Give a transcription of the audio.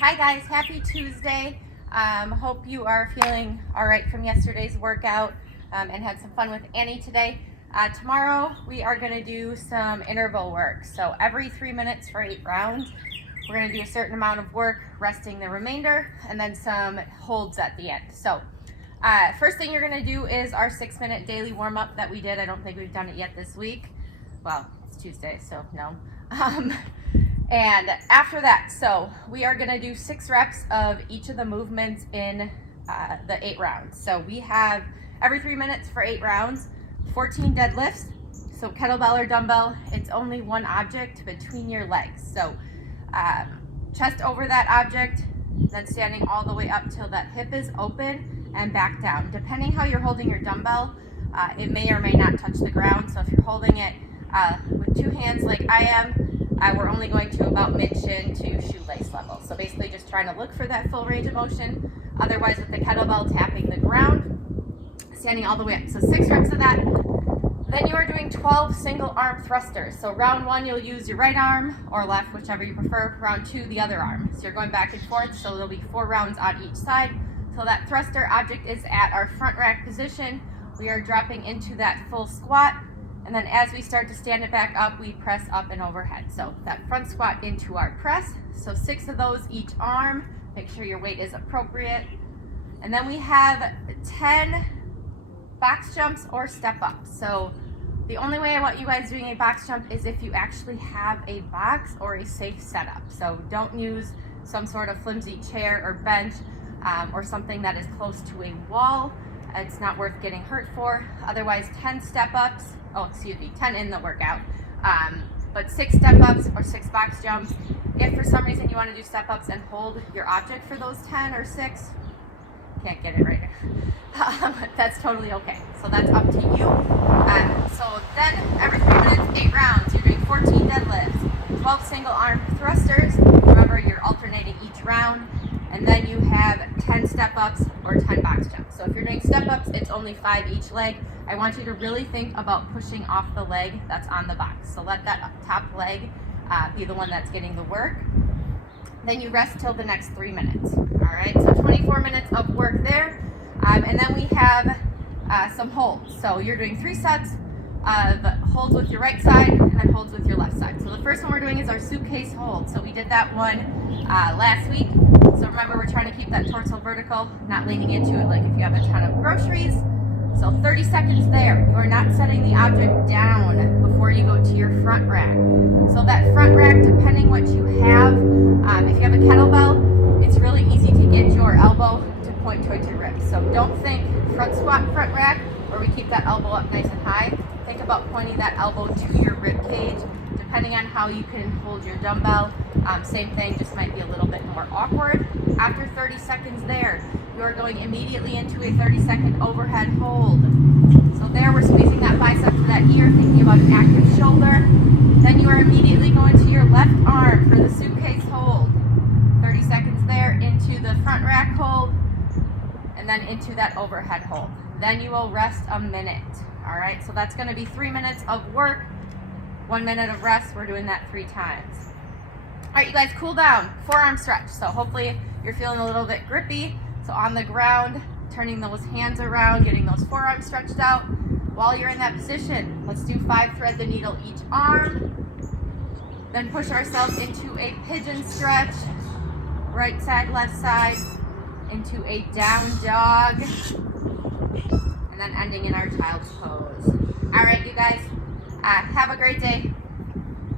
Hi guys, happy Tuesday. Hope you are feeling all right from yesterday's workout and had some fun with Annie today. Tomorrow we are going to do some interval work. So every 3 minutes for 8 rounds, we're going to do a certain amount of work, resting the remainder, and then some holds at the end. So first thing you're going to do is our 6-minute daily warm-up that we did. I don't think we've done it yet this week. Well, it's Tuesday, so no. And after that, so we are going to do 6 reps of each of the movements in the 8 rounds. So we have every 3 minutes for 8 rounds, 14 deadlifts. So kettlebell or dumbbell, it's only one object between your legs. So chest over that object, then standing all the way up till that hip is open and back down. Depending how you're holding your dumbbell, it may or may not touch the ground. So if you're holding it with 2 hands like I am, we're only going to about mid-shin to shoelace level. So basically just trying to look for that full range of motion. Otherwise with the kettlebell, tapping the ground, standing all the way up. So 6 reps of that. Then you are doing 12 single arm thrusters. So round 1, you'll use your right arm or left, whichever you prefer. Round 2, the other arm. So you're going back and forth. So there'll be 4 rounds on each side. So that thruster object is at our front rack position. We are dropping into that full squat. And then as we start to stand it back up, we press up and overhead. So that front squat into our press. So 6 of those each arm. Make sure your weight is appropriate. And then we have 10 box jumps or step ups. So the only way I want you guys doing a box jump is if you actually have a box or a safe setup. So don't use some sort of flimsy chair or bench or something that is close to a wall. It's not worth getting hurt for. Otherwise, 10 step ups. 10 in the workout, but 6 step ups or 6 box jumps. If for some reason you want to do step ups and hold your object for those 10 or 6, can't get it right now. That's totally okay. So that's up to you. So then every 3 minutes, 8 rounds. You're doing 14 deadlifts, 12 single arm thrusters. Remember, you're alternating each round. And then you have 10 step ups or 10 box jumps. So if you're doing step ups, it's only 5 each leg. I want you to really think about pushing off the leg that's on the box. So let that top leg be the one that's getting the work. Then you rest till the next 3 minutes. All right, so 24 minutes of work there. And then we have some holds. So you're doing 3 sets of holds with your right side and then holds with your left side. So the first one we're doing is our suitcase hold. So we did that one last week. So remember, we're trying to keep that torso vertical, not leaning into it like if you have a ton of groceries. So 30 seconds there. You are not setting the object down before you go to your front rack. So that front rack, depending what you have, if you have a kettlebell, it's really easy to get your elbow to point towards your ribs. So don't think front squat, front rack, where we keep that elbow up nice and high. Think about pointing that elbow to your rib cage. Depending on how you can hold your dumbbell, same thing, just might be a little bit more awkward. After 30 seconds there, you are going immediately into a 30-second overhead hold. So there we're squeezing that bicep to that ear, thinking about an active shoulder. Then you are immediately going to your left arm for the suitcase hold. 30 seconds there into the front rack hold, and then into that overhead hold. Then you will rest a minute. All right, so that's going to be 3 minutes of work, 1 minute of rest. We're doing that 3 times. All right, you guys, cool down. Forearm stretch. So hopefully you're feeling a little bit grippy. So on the ground, turning those hands around, getting those forearms stretched out. While you're in that position, let's do 5 thread the needle each arm. Then push ourselves into a pigeon stretch. Right side, left side, into a down dog. And then ending in our child's pose. All right, you guys, have a great day.